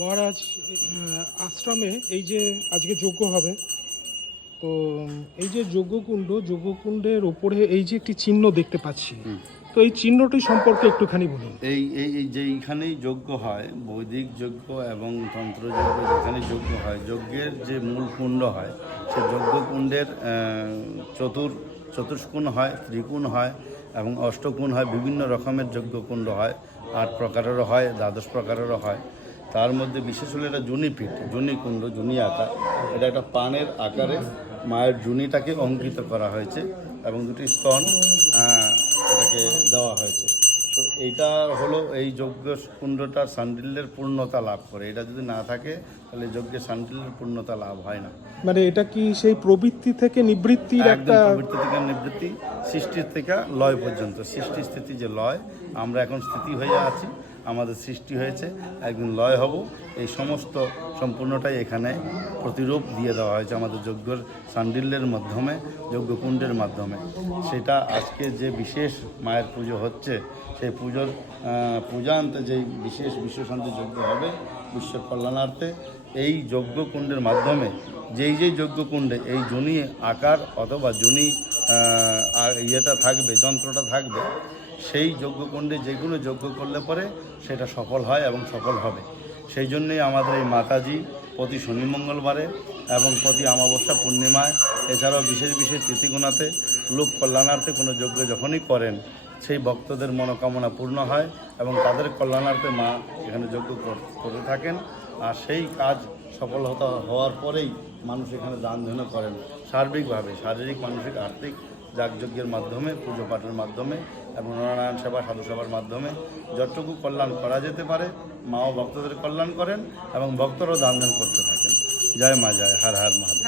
মহারাজ আশ্রমে এই যে আজকে যজ্ঞ হবে, তো এই যে যজ্ঞকুণ্ডের ওপরে এই যে একটি চিহ্ন দেখতে পাচ্ছি, তো এই চিহ্নটি সম্পর্কে একটুখানি বলুন। এই যেইখানেই যজ্ঞ হয়, বৈদিক যজ্ঞ এবং তন্ত্রযজ্ঞ যেখানে যজ্ঞ হয়, যজ্ঞের যে মূল কুণ্ড হয়, সে যজ্ঞকুণ্ডের চতুষ্কোণ হয়, ত্রিকোণ হয় এবং অষ্টকোণ হয়, বিভিন্ন রকমের যজ্ঞকুণ্ড হয়, 8 প্রকারেরও হয়, 12 প্রকারেরও হয়। তার মধ্যে বিশেষ হলো এটা জুনিপীঠ, জুনিকুণ্ড, জুনি আকার। এটা একটা পানের আকারে মায়ের জুনিটাকে অঙ্কিত করা হয়েছে এবং দুটি স্তন এটাকে দেওয়া হয়েছে। তো এইটা হলো এই যজ্ঞ কুণ্ডটার সান্ডিল্যের পূর্ণতা লাভ করে। এটা যদি না থাকে তাহলে যজ্ঞের সান্ডিল্যের পূর্ণতা লাভ হয় না। মানে এটা কি সেই প্রবৃত্তি থেকে নিবৃত্তির একদম একটা? প্রবৃত্তি থেকে নিবৃত্তি, সৃষ্টির থেকে লয় পর্যন্ত। সৃষ্টি স্থিতি যে লয়, আমরা এখন স্থিতি হয়ে আছি, আমাদের সৃষ্টি হয়েছে, একদিন লয় হব। এই সমস্ত সম্পূর্ণটাই এখানে প্রতিরূপ দিয়ে দেওয়া হয়েছে আমাদের যজ্ঞর সান্ডিল্যের মাধ্যমে, যজ্ঞকুণ্ডের মাধ্যমে। সেটা আজকে যে বিশেষ মায়ের পুজো হচ্ছে, সেই পুজোর পূজান্তে যেই বিশেষ বিশ্বশান্তি যজ্ঞ হবে বিশ্ব কল্যাণার্থে, এই যজ্ঞকুণ্ডের মাধ্যমে যেই যজ্ঞকুণ্ডে এই জনি আকার অথবা জনি ইয়েটা থাকবে, যন্ত্রটা থাকবে, সেই যজ্ঞকুণ্ডে যেগুলো যজ্ঞ করলে পরে সেটা সফল হয় এবং সফল হবে। সেই জন্যই আমাদের এই মাতাজি প্রতি শনি মঙ্গলবারে এবং প্রতি অমাবস্যা পূর্ণিমায়, এছাড়াও বিশেষ বিশেষ তিথিগুণাতে, লোক কল্যাণার্থে কোনো যজ্ঞ যখনই করেন, সেই ভক্তদের মনোকামনা পূর্ণ হয় এবং তাদের কল্যাণার্থে মা এখানে যজ্ঞ করে থাকেন। আর সেই কাজ সফলতা হওয়ার পরেই মানুষ এখানে দান ধ্যান করেন সার্বিকভাবে, শারীরিক, মানসিক, আর্থিক, যাগযজ্ঞের মাধ্যমে, পুজো পাঠের মাধ্যমে এবং নারায়ণ সেবা, সাধু সেবার মাধ্যমে যতটুকু কল্যাণ করা যেতে পারে, মাও ভক্তদের কল্যাণ করেন এবং ভক্তরাও দান ধ্যান করতে থাকেন। জয় মা, জয় হর হর মহাদেব।